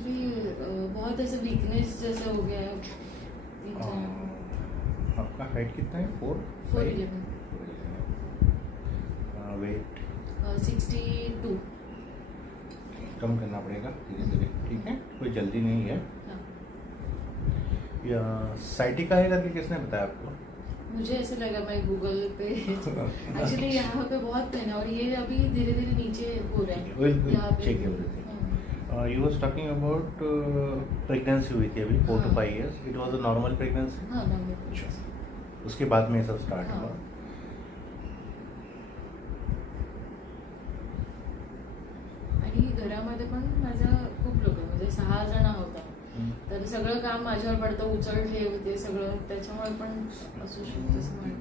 Actually बहुत ऐसा weakness जैसा हो गया है। आपका हाइट कितना है? 4'11". वेट 62। कम करना पड़ेगा धीरे धीरे, ठीक है, कोई जल्दी नहीं है। या साइटिका है करके किसने बताया आपको? मुझे ऐसा लगा, मैं गूगल पे एक्चुअली यहाँ पे बहुत पेन है और ये अभी धीरे धीरे नीचे हो रहा है यहाँ पे। Check everything. You was talking about pregnancy हुई थी अभी 4 to 5 years। It was a normal pregnancy? हाँ, नॉर्मल। उसके बाद में सब स्टार्ट हुआ। आणि घरामध्ये पण माझ्या खूप लोक म्हणजे 6 जण होता, तर सगळं काम माझ्यावर पडतं, उचल ठेव ते सगळं, त्याच्यामुळे पण असू शकतं असं वाटतं.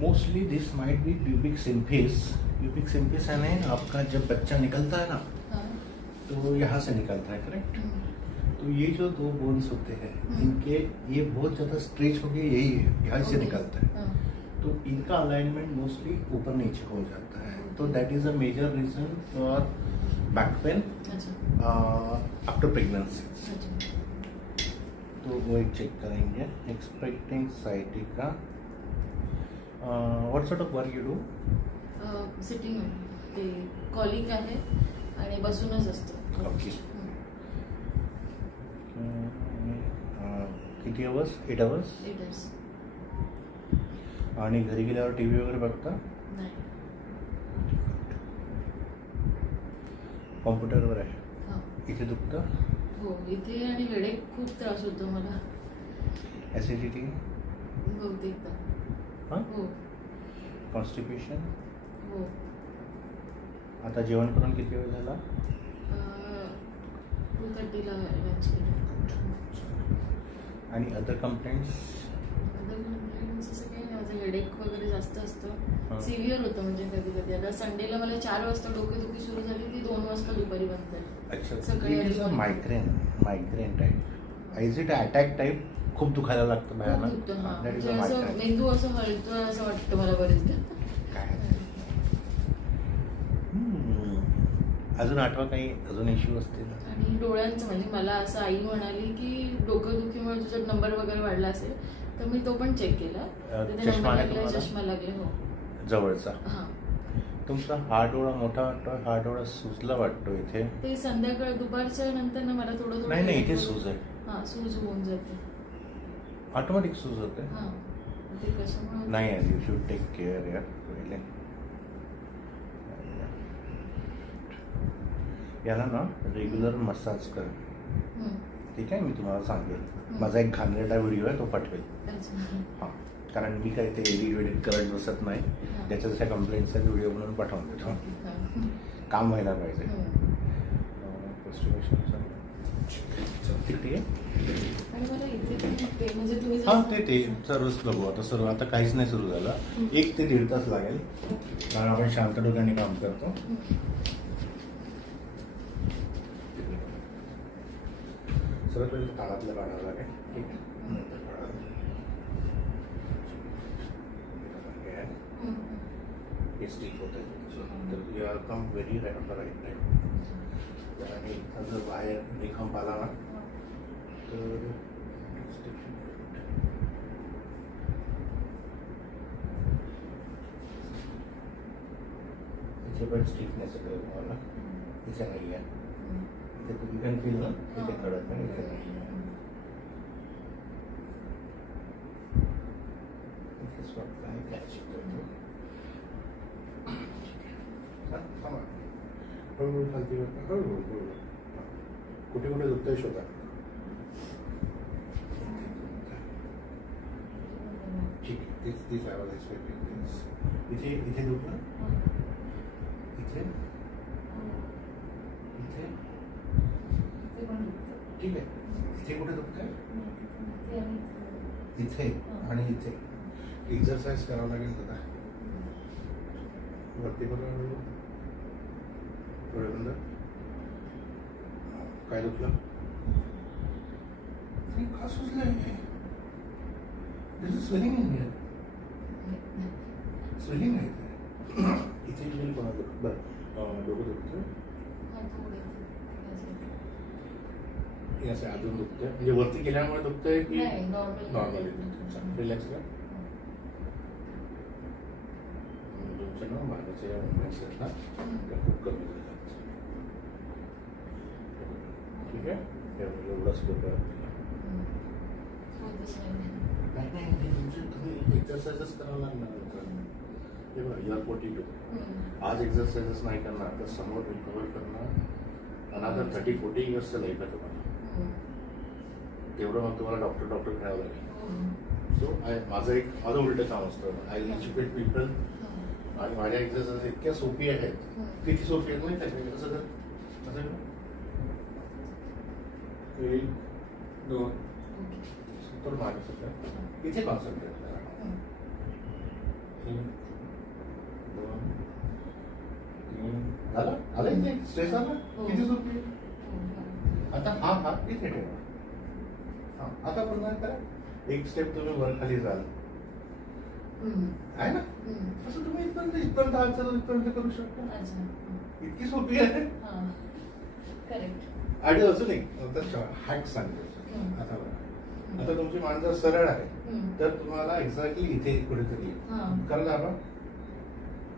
Mostly this might be pubic symphysis. Pubic symphysis है ना, आपका जब बच्चा निकलता है ना, तो यहाँ से निकलता है, करेक्ट? तो ये जो 2 बोन्स होते हैं, इनके ये बहुत ज्यादा स्ट्रेच होके यही यहाँ से निकलता है, तो इनका अलाइनमेंट मोस्टली ऊपर नीचे हो जाता है, तो that is a major reason for back pain after pregnancy. तो वो एक चेक करेंगे। Expecting sciatica. What sort of work you do? Sitting, ते कॉलिंग आहे आणि बसूनच असतं. ओके। किती आवर्स? 8 hours? 8 hours. आणि घरी गेल्यावर टीव्ही वगैरे बघता? नाही. कॉम्प्युटरवर आहे? इथे दुखतं? हो, इथे आणि हेडेक खूप त्रास होतो मला. ऍसिडिटी? बहुतेकदा. हां? हो. कॉन्स्टिपेशन? हो. आता जेवण करून किती वेळ झाला? 2:30 ला लंच केलं. आणि अदर कंप्लेंट्स? असं काही नाही, माझं हेडेक वगैरे जास्त असतं, सिव्हिअर होतं, म्हणजे कधी कधी. आता संडेला मला 4 वाजता डोकेदुखी सुरू झाली, ती 2 वाजता दुपारी बंद झाली. अच्छा, सकाळी migraine type? Is it attack type? खूप दुखायला लागतं भयानक? असं मेंदू असं हलतोय असं वाटतं मला बरेचदा. अजून आठवा काही अजून इश्यू असतील? आणि डोळ्यांचं, म्हणजे मला असं आई म्हणाली की डोकंदुखीमुळे तुझा नंबर वगैरे वाढला असेल, तर मी तो पण चेक केला, चष्मा लागले. हो, जवळचा. हा. तुमचा हा डोळा मोठा वाटतो, हा डोळा सुजला वाटतो इथे? ते संध्याकाळ दुपारच्या नंतर ना मला थोडं नाही इथे सूज आहे. हा, सूज होऊन जाते, ऑटोमॅटिक सूज होते. हा, ते कशामुळे नाही यार, यू शुड टेक केअर यार पहिले. याला ना रेग्युलर मसाज कर, ठीक आहे? मी तुम्हाला सांगेल, माझा एक घाणेरडा व्हिडिओ आहे, तो पाठवेल. हां, कारण मी काही ते एडिट करत बसत नाही, त्याच्या जशा कंप्लेंट्स आहेत व्हिडिओ बनवून पाठवून देतो, काम व्हायला पाहिजे. ठीक आहे. हां, ते सर्वच बघू आता. सर्व आता काहीच नाही सुरू झालं, 1 ते 1.5 तास लागेल, कारण आपण शांत डोक्याने काम करतो. सर्वात पहिले ताळातलं काढावं लागेल, ठीक आहे? हे स्टिक होतं, तर you are come very right on the right time. आणि जर बाहेर निखंब आला ना, तर इथे पण स्टिकनेस आहे तुम्हाला, इथे नाही आहे. इथे तुम्ही कॅन फील ना, इथे कडक नाही, इथे नाही आहे. इथे स्वतः आहे कॅच करतो. हळूहळू खालती करता, हळूहळू. कुठे कुठे दुखतंय शोधा. ठीक आहे, तीच आय वॉज एक्सपेक्टिंग. इथे दुखलं? इथे ठीक आहे. इथे कुठे दुखतंय? इथे आणि इथे. एक्सरसाइज करावं लागेल दादा. वरती बघा, डोळे बंद. काय दुखलं? का सुचलंय? This is swelling in here. Swelling आहे इथे येईल कोणाला बरं डोकं दुखतं असं अजून दुखतंय म्हणजे वरती गेल्यामुळे दुखतंय की नॉर्मली रिलॅक्स का तुमच्या ना मागाच्या मुवमेंट्सला खूप कमी होतात ठीक आहे एवढा स्कोप आहे नाही तुम्ही एक्सरसाइजेस करावं लागणार हे बघा युआर 42 आज एक्सरसाइजेस नाही करणार तर समोर रिकवर करणार अनादर 30-40 इयर्सचं लाईफ आहे तुम्हाला तेवढं मग तुम्हाला डॉक्टर घ्यावं लागेल सो माझं उलटं काम असतं आय एज्युकेट पीपल आणि माझ्या एक्सरसाइज इतक्या सोपी आहेत किती सोपी आहेत माहिती आहे कसं तर एक दोन तर मागे इथे कॉन्सन्ट्रेट करा 1 2 3 आला इथे स्ट्रेस आला किती सोपी आता हा हात इथे ठेवा आता पुन्हा करा एक स्टेप तुम्ही वर खाली जाल आहे ना असं तुम्ही इथपर्यंत इथपर्यंत करू शकता इतकी सोपी आहे आणि अजून एक हॅक सांगतो आता बघा आता तुमची मान जर सरळ आहे तर तुम्हाला एक्झॅक्टली इथे कुठेतरी करायला हवं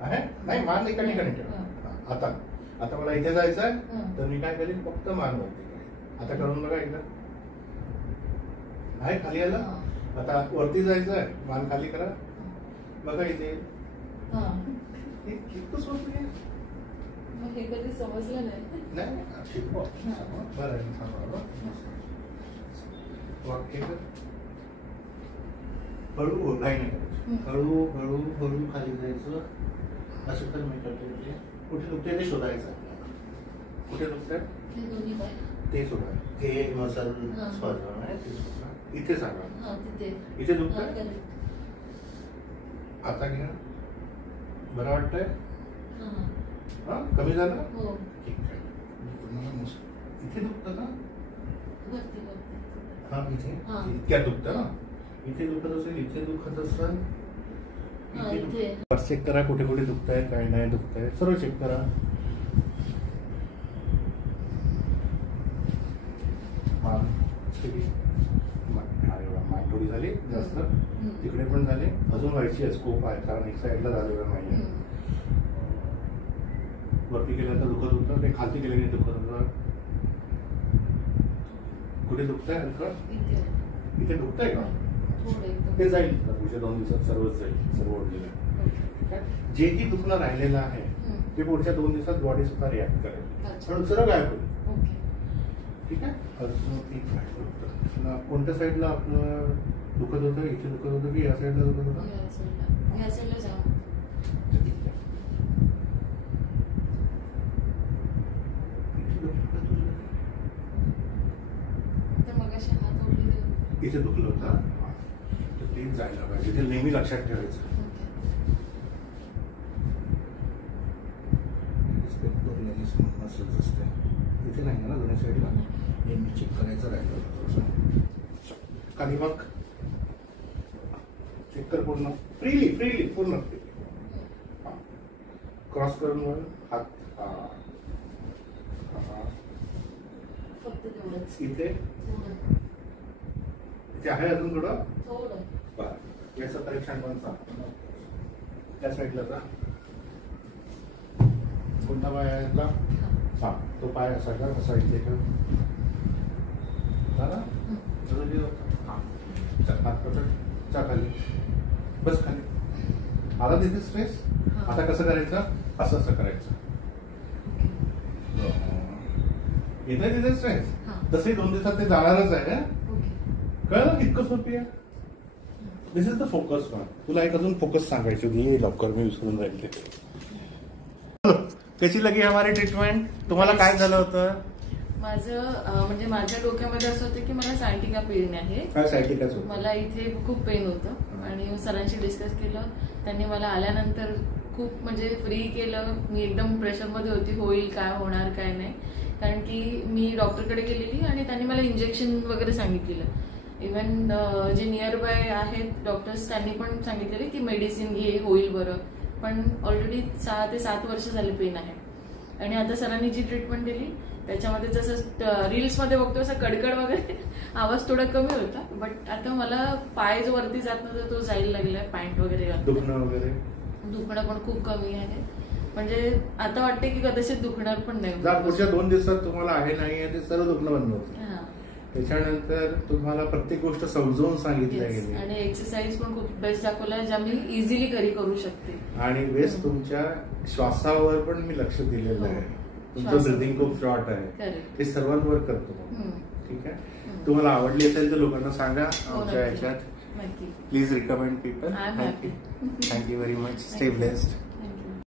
आहे नाही मान एका ठिकाणी ठेवा आता मला इथे जायचं आहे तर मी काय करेन फक्त मान वरती आता करून बघा एकदा आहे खाली आला आता वरती जायचं आहे मान खाली करा बघा इथे किती सोपं आहे हे कधी समजलं नाही शिकवा बरं वाक्य कर हळू नाही करायचं हळू हळू हळू खाली जायचं असं तर मी करतो कुठे दुखते ते शोधायचं कुठे दुखत ते सोडा हे मसल स्पर्धा आहे ते सोडा इथे सांगा इथे दुखतंय आता घ्या बरं वाटतंय हा कमी झालं ठीक आहे तुम्हाला इथे दुखतं का हा इथे इतक्यात दुखतं ना इथे दुखत असेल इथे दुखत असेल इथे चेक करा कुठे कुठे दुखतंय काय नाही दुखतंय सर्व चेक करा मान थोडी झाली जास्त तिकडे पण झाले अजून व्हायची आहे स्कोप आहे कारण एक साईडला झालेलं नाहीये वरती केल्यानंतर दुखत होतं ते खालती केल्याने दुखत होतं कुठे दुखतंय हलकं इथे दुखतंय का ते जाईल पुढच्या 2 दिवसात सर्वच जाईल सर्व ओढलेलं जेही दुखणं राहिलेलं आहे ते पुढच्या 2 दिवसात बॉडी सुद्धा रिॲक्ट करेल म्हणून सर्व गायब होईल ठीक आहे कोणत्या साईडला आपलं दुखत होतं इथे दुखत होतं की या साईडला दुखत होतं इथे दुखलं होतं तर ते जायला पाहिजे ते नेहमी लक्षात ठेवायचं मसल्स असते इथे नाही ना दोन्ही साईडला नेहमी चेक करायचं राहिलं खाली मग चेक कर पूर्ण फ्रीली पूर्ण क्रॉस करून हात इथे इथे आहे अजून थोडं बरं याचं परीक्षण पण सांग त्या साईडला का कोणता पाय आहे हा तो पाय असा का असा इथे का झाला हा चल हात पकड चा खाली बस खाली आला तिथे स्ट्रेस आता कसं करायचं असं करायचं येतंय तिथे स्ट्रेस तसे 2 दिवसात ते जाणारच आहे कळलं कितकं सोपी आहे दिस इज द फोकस वन तुला एक अजून फोकस सांगायची होती लवकर मी विसरून राहिले कशी लगी हमारी ट्रीटमेंट तुम्हाला काय झालं होतं माझं म्हणजे माझ्या डोक्यामध्ये असं होतं की मला सायंटिका पेन आहे काय सायंटिकाच मला इथे खूप पेन होतं आणि सरांशी डिस्कस केलं त्यांनी मला आल्यानंतर खूप म्हणजे फ्री केलं मी एकदम प्रेशरमध्ये होती होईल काय होणार काय नाही कारण की मी डॉक्टरकडे गेलेली आणि त्यांनी मला इंजेक्शन वगैरे सांगितलेलं इव्हन जे नियर बाय आहेत डॉक्टर्स त्यांनी पण सांगितलेले की मेडिसिन घे होईल बरं, पण ऑलरेडी 6 ते 7 वर्ष झाले पेन आहे. आणि आता सरांनी जी ट्रीटमेंट दिली त्याच्यामध्ये जसं रील्स मध्ये बघतो असं कडकड वगैरे आवाज थोडा कमी होता, बट आता मला पाय जो वरती जात नव्हता तो जायला लागलाय, पॅन्ट वगैरे दुखणं पण खूप कमी आहे. म्हणजे आता वाटते की कदाचित दुखणार पण नाही. पुढच्या 2 दिवसात तुम्हाला आहे नाही आहे ते सर्व दुखणं बंद होतं. त्याच्यानंतर तुम्हाला प्रत्येक गोष्ट समजावून सांगितल्या गेली आणि एक्सरसाइज पण खूप बेस्ट दाखवला ज्या मी इझिली करू शकते. आणि बेस्ट तुमच्या श्वासावर पण मी लक्ष दिलेलं आहे. तुमचं ब्रीदिंग खूप शॉर्ट आहे, ते सर्वांवर करतो. ठीक आहे, तुम्हाला आवडली असेल तर लोकांना सांगा आमच्या याच्यात. Please recommend people. Thank you very much. Stay blessed.